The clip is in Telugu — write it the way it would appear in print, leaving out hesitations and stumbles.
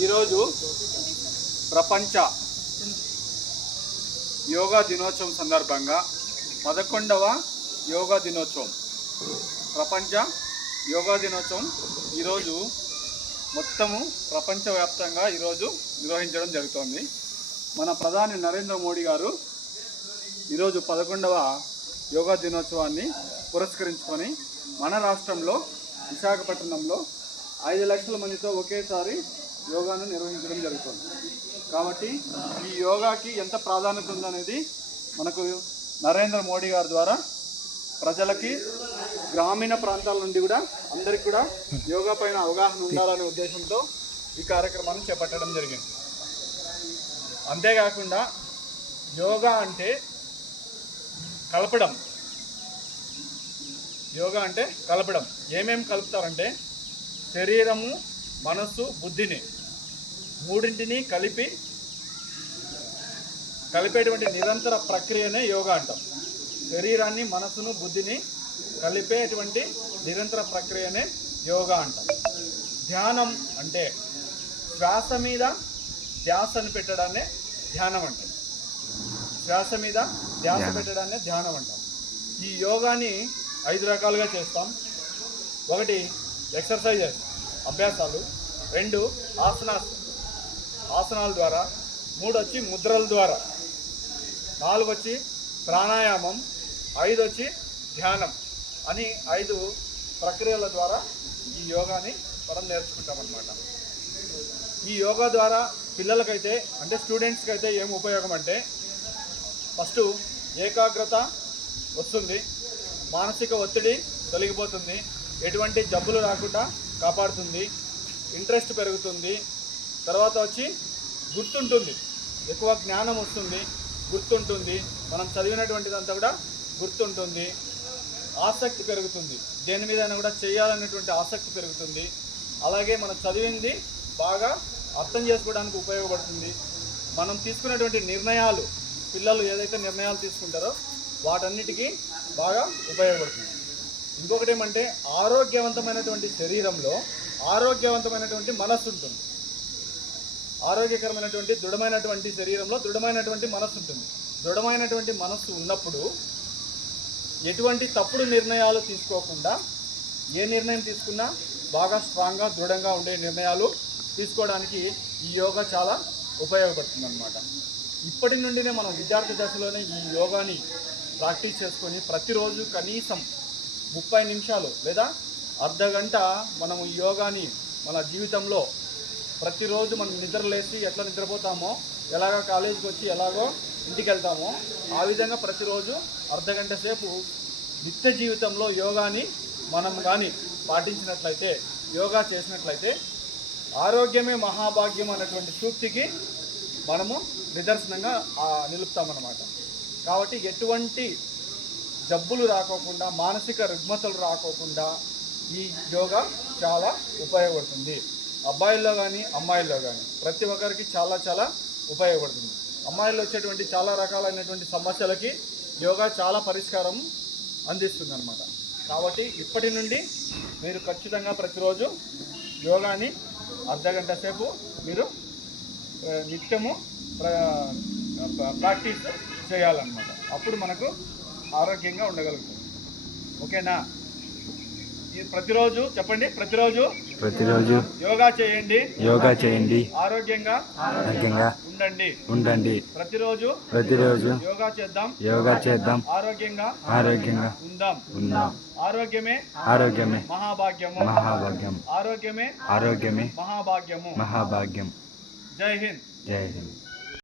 ఈరోజు ప్రపంచ యోగా దినోత్సవం సందర్భంగా 11వ యోగా దినోత్సవం, ప్రపంచ యోగా దినోత్సవం ఈరోజు మొత్తము ప్రపంచవ్యాప్తంగా ఈరోజు నిర్వహించడం జరుగుతోంది. మన ప్రధాని నరేంద్ర మోడీ గారు ఈరోజు 11వ యోగా దినోత్సవాన్ని పురస్కరించుకొని మన రాష్ట్రంలో విశాఖపట్నంలో 5 లక్షల మందితో ఒకేసారి యోగాను నిర్వహించడం జరుగుతుంది. కాబట్టి ఈ యోగాకి ఎంత ప్రాధాన్యత ఉందనేది మనకు నరేంద్ర మోడీ గారి ద్వారా ప్రజలకి, గ్రామీణ ప్రాంతాల నుండి కూడా అందరికీ కూడా యోగా పైన అవగాహన ఉండాలనే ఉద్దేశంతో ఈ కార్యక్రమాన్ని చేపట్టడం జరిగింది. అంతేకాకుండా యోగా అంటే కలపడం. యోగా అంటే కలపడం. ఏమేమి కలుపుతారంటే శరీరము, మనస్సు, బుద్ధిని మూడింటిని కలిపేటువంటి నిరంతర ప్రక్రియనే యోగా అంటాం. శరీరాన్ని, మనస్సును, బుద్ధిని కలిపేటువంటి నిరంతర ప్రక్రియనే యోగా అంటాం. ధ్యానం అంటే శ్వాస మీద ధ్యాసను పెట్టడాన్నే ధ్యానం అంటాం. శ్వాస మీద ధ్యాస పెట్టడాన్నే ధ్యానం అంటాం. ఈ యోగాని 5 రకాలుగా చేస్తాం. 1 ఎక్సర్సైజెస్, అభ్యాసాలు. 2 ఆసనాల ద్వారా. 3 వచ్చి ముద్రల ద్వారా. 4 వచ్చి ప్రాణాయామం. 5 వచ్చి ధ్యానం అని 5 ప్రక్రియల ద్వారా ఈ యోగాని మనం నేర్చుకుంటామన్నమాట. ఈ యోగా ద్వారా పిల్లలకైతే, అంటే స్టూడెంట్స్కి అయితే ఏం ఉపయోగం అంటే, ఫస్ట్ ఏకాగ్రత వస్తుంది, మానసిక ఒత్తిడి తొలగిపోతుంది, ఎటువంటి జబ్బులు రాకుండా కాపాడుతుంది, ఇంట్రెస్ట్ పెరుగుతుంది, తర్వాత వచ్చి గుర్తుంటుంది, ఎక్కువ జ్ఞానం వస్తుంది, గుర్తుంటుంది, మనం చదివినటువంటిదంతా కూడా గుర్తుంటుంది, ఆసక్తి పెరుగుతుంది, దేని మీదైనా కూడా చేయాలనేటువంటి ఆసక్తి పెరుగుతుంది. అలాగే మనం చదివింది బాగా అర్థం చేసుకోవడానికి ఉపయోగపడుతుంది. మనం తీసుకునేటువంటి నిర్ణయాలు, పిల్లలు ఏదైతే నిర్ణయాలు తీసుకుంటారో వాటన్నిటికీ బాగా ఉపయోగపడుతుంది. ఇంకొకటి ఏమంటే, ఆరోగ్యవంతమైనటువంటి శరీరంలో ఆరోగ్యవంతమైనటువంటి మనస్సు ఉంటుంది. ఆరోగ్యకరమైనటువంటి దృఢమైనటువంటి శరీరంలో దృఢమైనటువంటి మనస్సు ఉంటుంది. దృఢమైనటువంటి మనస్సు ఉన్నప్పుడు ఎటువంటి తప్పుడు నిర్ణయాలు తీసుకోకుండా, ఏ నిర్ణయం తీసుకున్నా బాగా స్ట్రాంగ్గా, దృఢంగా ఉండే నిర్ణయాలు తీసుకోవడానికి ఈ యోగా చాలా ఉపయోగపడుతుంది అన్నమాట. ఇప్పటి నుండినే మనం విద్యార్థి దశలోనే ఈ యోగాని ప్రాక్టీస్ చేసుకొని ప్రతిరోజు కనీసం 30 నిమిషాలు లేదా అర్ధగంట మనం ఈ యోగాని మన జీవితంలో ప్రతిరోజు మనం నిద్రలేసి ఎట్లా నిద్రపోతామో, ఎలాగో కాలేజీకి వచ్చి ఎలాగో ఇంటికి వెళ్తామో, ఆ విధంగా ప్రతిరోజు అర్ధగంట సేపు నిత్య జీవితంలో యోగాని మనం కానీ పాటించినట్లయితే, యోగా చేసినట్లయితే ఆరోగ్యమే మహాభాగ్యం అనేటువంటి సూక్తికి మనము నిదర్శనంగా నిలుపుతామన్నమాట. కాబట్టి ఎటువంటి జబ్బులు రాకోకుండా, మానసిక రుగ్మతలు రాకోకుండా ఈ యోగా చాలా ఉపయోగపడుతుంది. అబ్బాయిల్లో కానీ అమ్మాయిల్లో కానీ ప్రతి ఒక్కరికి చాలా చాలా ఉపయోగపడుతుంది. అమ్మాయిల్లో వచ్చేటువంటి చాలా రకాలైనటువంటి సమస్యలకి యోగా చాలా పరిష్కారం అందిస్తుంది అన్నమాట. కాబట్టి ఇప్పటి నుండి మీరు ఖచ్చితంగా ప్రతిరోజు యోగాని అర్ధగంట సేపు మీరు నిత్యము ప్రాక్టీస్ చేయాలన్నమాట. అప్పుడు మనకు ఆరోగ్యంగా ఉండగలుగుతాం. ఓకేనా? ప్రతిరోజు చెప్పండి, ప్రతిరోజు యోగా చేయండి, ఆరోగ్యంగా ఉండండి. ప్రతిరోజు యోగా చేద్దాం, ఆరోగ్యంగా ఉందాం. ఆరోగ్యమే మహాభాగ్యము. ఆరోగ్యమే మహాభాగ్యము. జై హింద్.